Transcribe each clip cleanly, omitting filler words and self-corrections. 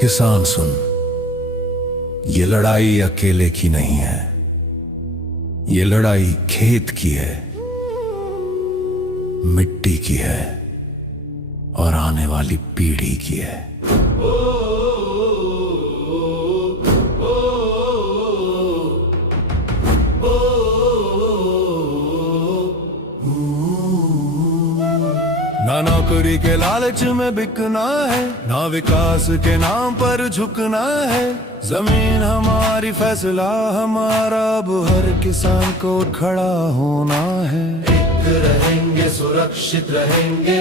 किसान सुन, ये लड़ाई अकेले की नहीं है, ये लड़ाई खेत की है, मिट्टी की है और आने वाली पीढ़ी की है। ना नौकरी के लालच में बिकना है, ना विकास के नाम पर झुकना है। जमीन हमारी, फैसला हमारा, अब हर किसान को खड़ा होना है। एक रहेंगे, सुरक्षित रहेंगे,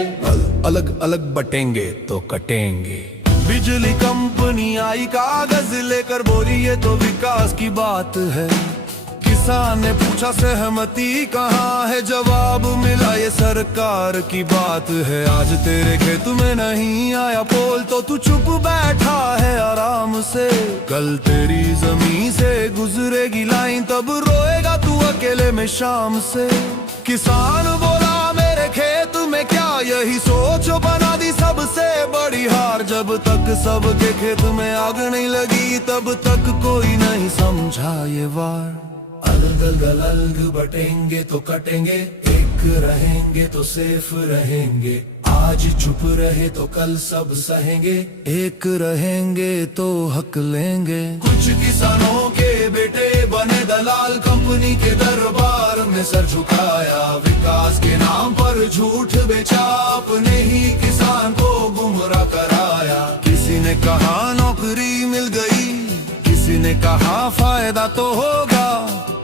अलग अलग बटेंगे तो कटेंगे। बिजली कंपनी आई कागज लेकर, बोली ये तो विकास की बात है। किसान ने पूछा सहमति कहाँ है, जवाब मिला ये सरकार की बात है। आज तेरे खेत में नहीं आया पोल तो तू चुप बैठा है आराम से। कल तेरी जमीन से गुजरेगी लाइन, तब रोएगा तू अकेले में शाम से। किसान बोला मेरे खेत में क्या, यही सोच बना दी सबसे बड़ी हार। जब तक सबके खेत में आग नहीं लगी, तब तक कोई नहीं समझा ये वार। अलग अलग बटेंगे तो कटेंगे, एक रहेंगे तो सेफ रहेंगे। आज चुप रहे तो कल सब सहेंगे, एक रहेंगे तो हक लेंगे। कुछ किसानों के बेटे बने दलाल, कंपनी के दरबार में सर झुकाया। विकास के नाम पर झूठ बेचा, अपने ही किसान को गुमराह कराया। किसी ने कहा नौकरी मिल गई, किसी ने कहा फायदा तो होगा,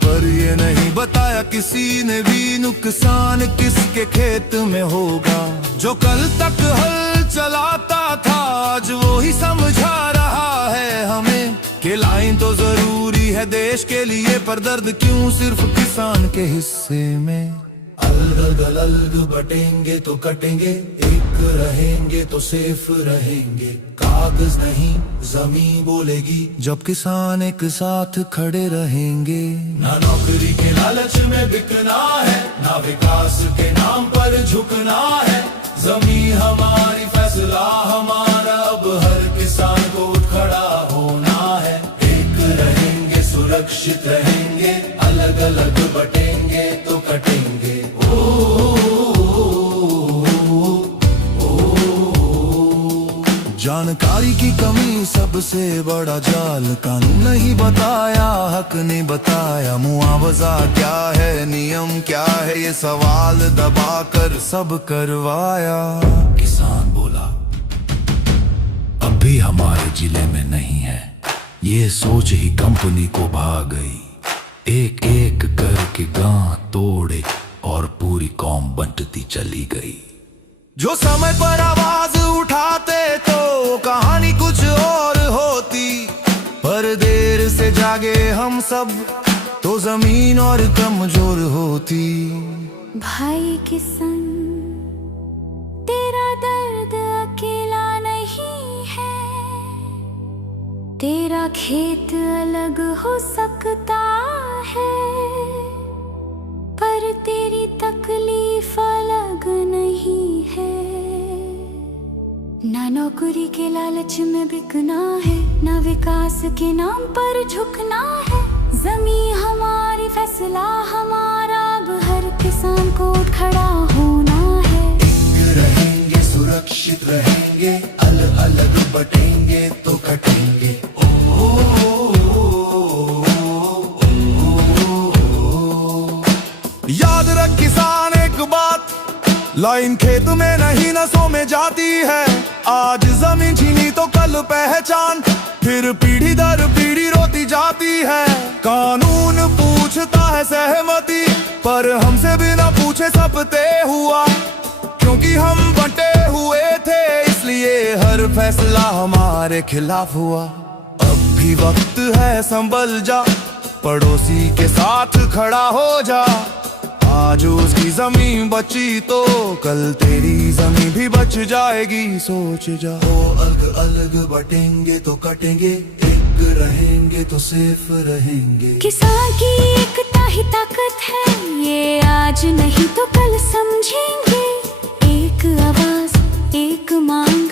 पर ये नहीं बताया किसी ने भी नुकसान किसके खेत में होगा। जो कल तक हल चलाता था, आज वो ही समझा रहा है हमें कि लाइन तो जरूरी है देश के लिए, पर दर्द क्यों सिर्फ किसान के हिस्से में। अलग अलग बटेंगे तो कटेंगे, एक रहेंगे तो सेफ रहेंगे। कागज नहीं जमीन बोलेगी, जब किसान एक साथ खड़े रहेंगे। ना नौकरी के लालच में बिकना है, ना विकास के नाम पर झुकना है। जमीन हमारी, फैसला हमारा, अब हर किसान को खड़ा होना है। एक रहेंगे, सुरक्षित रहेंगे, अलग अलग बटेंगे तो कटेंगे। जानकारी की कमी सबसे बड़ा जाल, कानून नहीं बताया, हक नहीं बताया। मुआवजा क्या है, नियम क्या है, ये सवाल दबाकर सब करवाया। किसान बोला अभी हमारे जिले में नहीं है, ये सोच ही कंपनी को भाग गई। एक एक करके गांव तोड़े और पूरी कौम बंटती चली गई। जो समय पर आवाज उठाते तो कहानी कुछ और होती, पर देर से जागे हम सब तो जमीन और कमजोर होती। भाई किसान, तेरा दर्द अकेला नहीं है। तेरा खेत अलग हो सकता है, पर तेरी तकलीफ अलग नहीं है। ना नौकरी के लालच में बिकना है, ना विकास के नाम पर झुकना है। जमीन हमारी, फैसला हमारा, अब हर किसान को खड़ा होना है। एक रहेंगे, सुरक्षित रहेंगे, अलग अलग बटेंगे तो कटेंगे। याद रख किसान एक बात, लाइन खेत में नहीं नसों में जाती है। आज जमीन छीनी तो कल पहचान, फिर पीढ़ी दर पीढ़ी रोती जाती है। कानून पूछता है सहमति, पर हमसे बिना पूछे सब तय हुआ। क्योंकि हम बंटे हुए थे, इसलिए हर फैसला हमारे खिलाफ हुआ। अब भी वक्त है संभल जा, पड़ोसी के साथ खड़ा हो जा। आज उसकी जमीन बची तो कल तेरी जमीन भी बच जाएगी, सोच जा। अलग अलग बटेंगे तो कटेंगे, एक एक रहेंगे तो सेफ रहेंगे। किसान की एकता ही ताकत है, ये आज नहीं तो कल समझेंगे। एक आवाज एक मांग,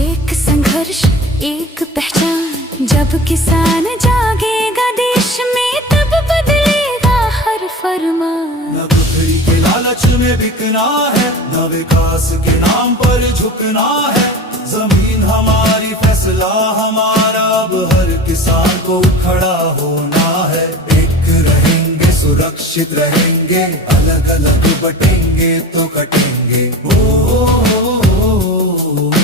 एक संघर्ष एक पहचान। जब किसान जागेगा देश में, तब बदलेगा हर फरमान। न बिक्री के लालच में बिकना है, न विकास के नाम पर झुकना है। जमीन हमारी फैसला हमारा, अब हर किसान को खड़ा होना है। एक रहेंगे सुरक्षित रहेंगे, अलग अलग बटेंगे तो कटेंगे। ओ, ओ, ओ, ओ, ओ, ओ।